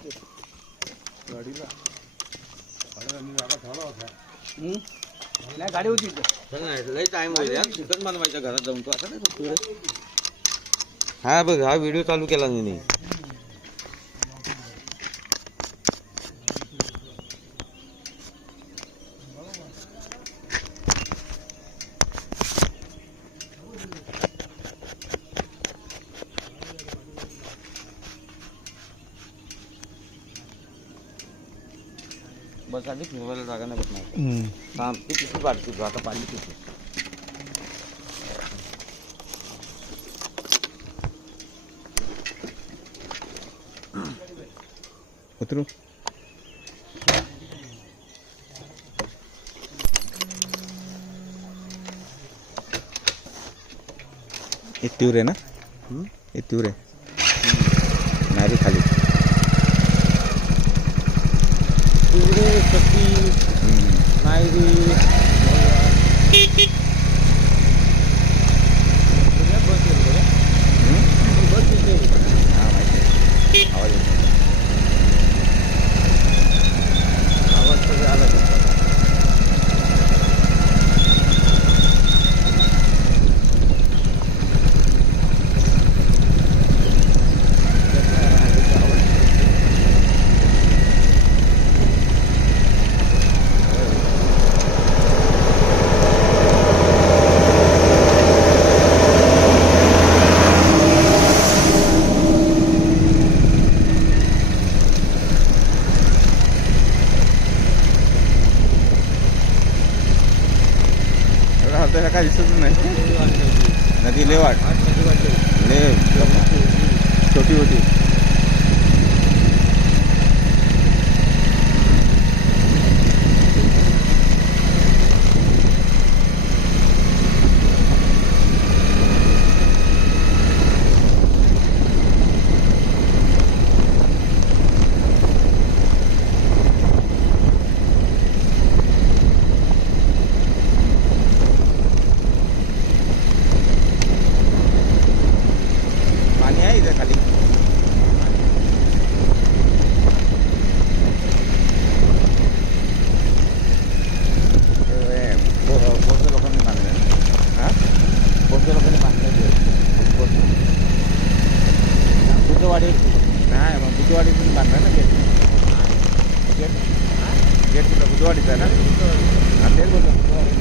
गाडीला नाही गाडी होती लय टाइम होईल यार चिकन बनवायच्या घरात जाऊन तू असं नाही हा बघ हा व्हिडिओ चालू केला नाही बस आधी फिरवायला जागा नाही बसणार थांब ती किती वाटते तू आता पाणी किती उतरू तीव्र आहे ना तीव्र आहे नारी खाली नायरी त्याला काय दिसत नाही नदी लेवाट छोटी होती खाली कोणत्या लोकांनी बांधलं कोणत्या लोकांनी बांधलं बुद्धवाडी नाही मग बुद्धवाडीतून बांधलं ना गेट गेट कुठं बुद्धवाडीचं आहे ना तेच बोलतो बुद्धवाडी